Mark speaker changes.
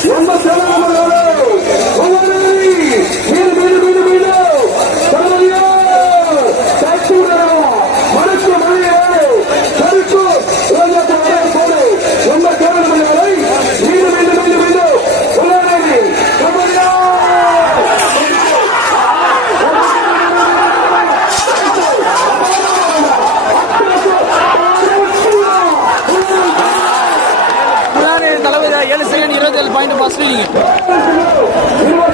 Speaker 1: Sensacional!
Speaker 2: find a bus lane.